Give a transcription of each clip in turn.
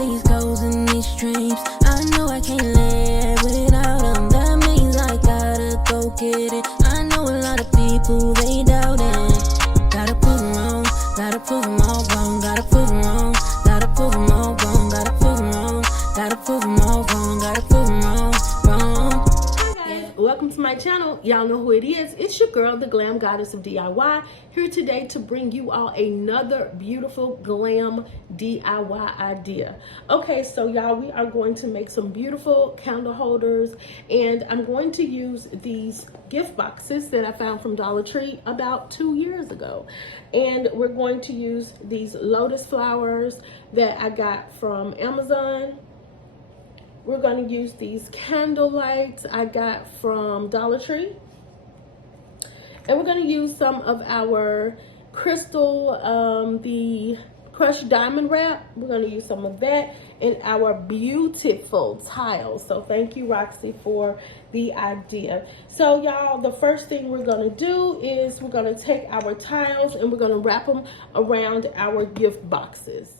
these goals and these dreams. I know I can't live without them. That means I gotta go get it. I know a lot of people, they doubt it. Gotta prove them wrong, gotta prove them all wrong. Gotta prove them wrong, gotta prove them all wrong. Gotta prove them wrong, gotta prove them all wrong. Gotta prove them wrong, wrong. Welcome to my channel. Y'all know who it is. It's your girl, the Glam Goddess of DIY, here today to bring you all another beautiful glam DIY idea. Okay, so y'all, we are going to make some beautiful candle holders, and I'm going to use these gift boxes that I found from Dollartree about 2 years ago. And we're going to use these lotus flowers that I got from Amazon. We're going to use these candle lights I got from Dollar Tree. And we're going to use some of our crystal, the crushed diamond wrap. We're going to use some of that in our beautiful tiles. So thank you, Roxy, for the idea. So y'all, the first thing we're going to do is we're going to take our tiles and we're going to wrap them around our gift boxes.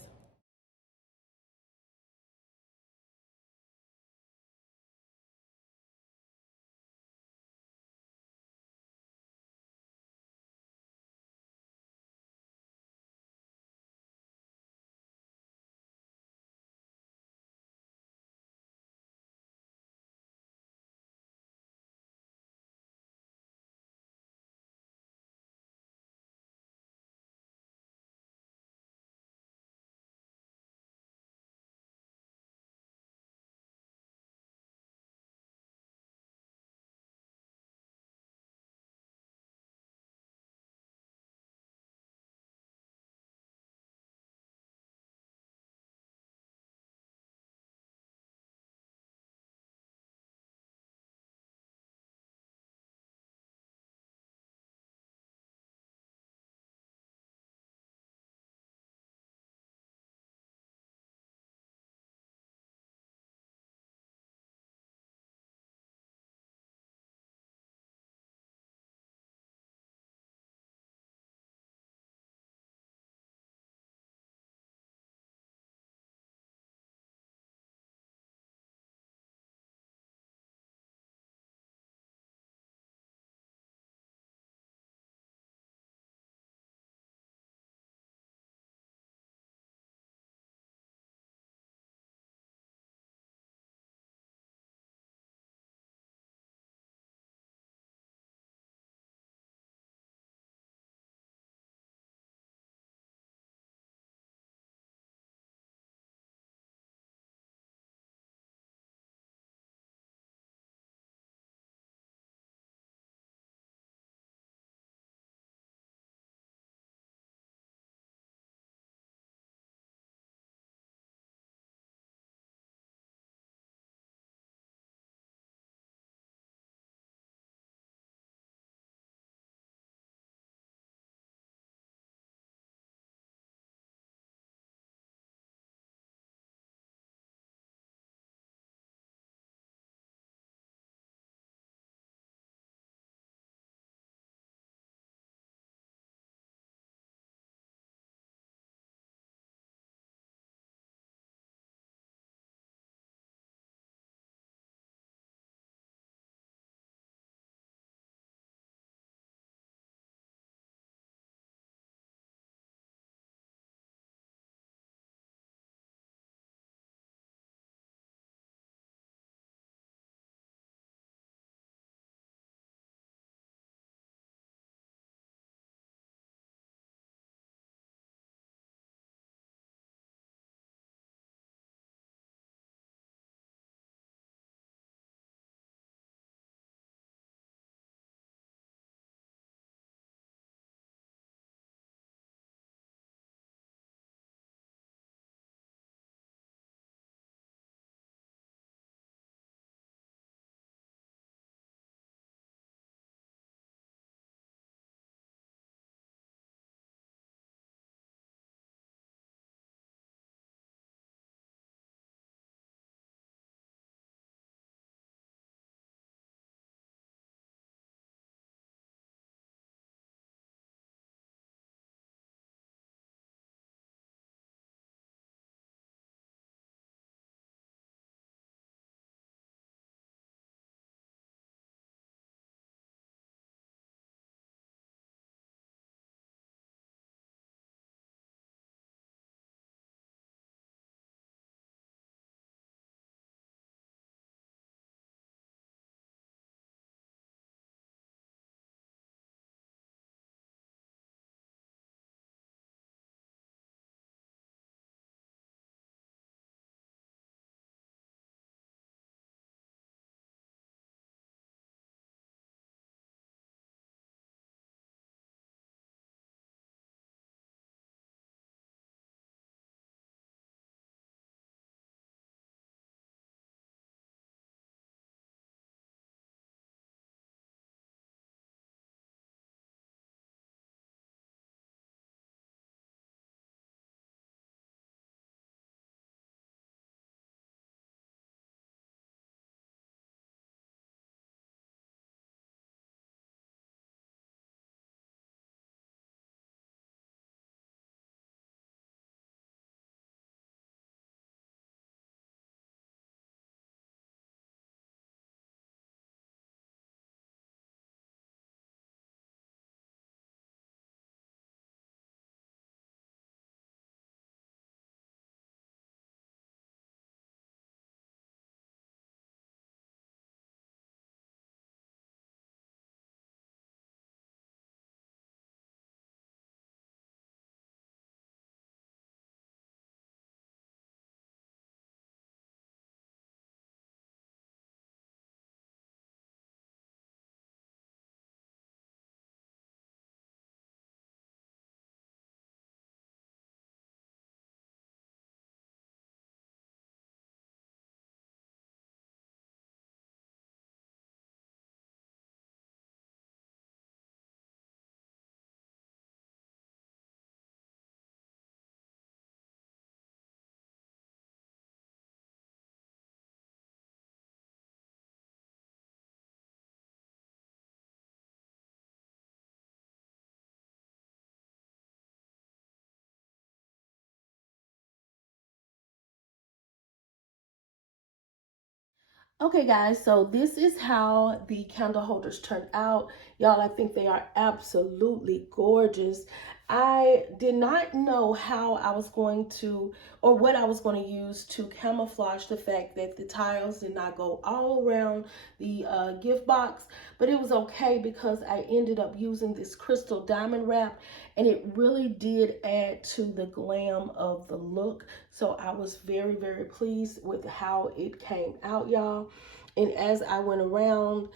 Okay guys, so this is how the candle holders turned out. Y'all, I think they are absolutely gorgeous. I did not know how I was going to, or what I was going to use to camouflage the fact that the tiles did not go all around the gift box, but it was okay because I ended up using this crystal diamond wrap, and it really did add to the glam of the look. So I was very, very pleased with how it came out, y'all. And as I went around,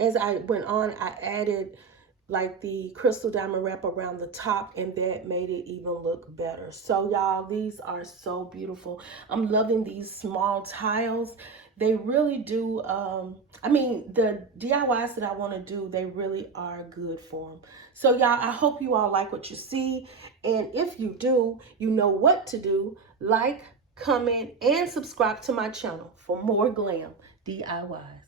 as I went on, I added like the crystal diamond wrap around the top, and that made it even look better. So y'all, these are so beautiful. I'm loving these small tiles. They really do, I mean, the DIYs that I want to do, they really are good for them. So y'all, I hope you all like what you see, and if you do, you know what to do. Like, comment, and subscribe to my channel for more glam DIYs.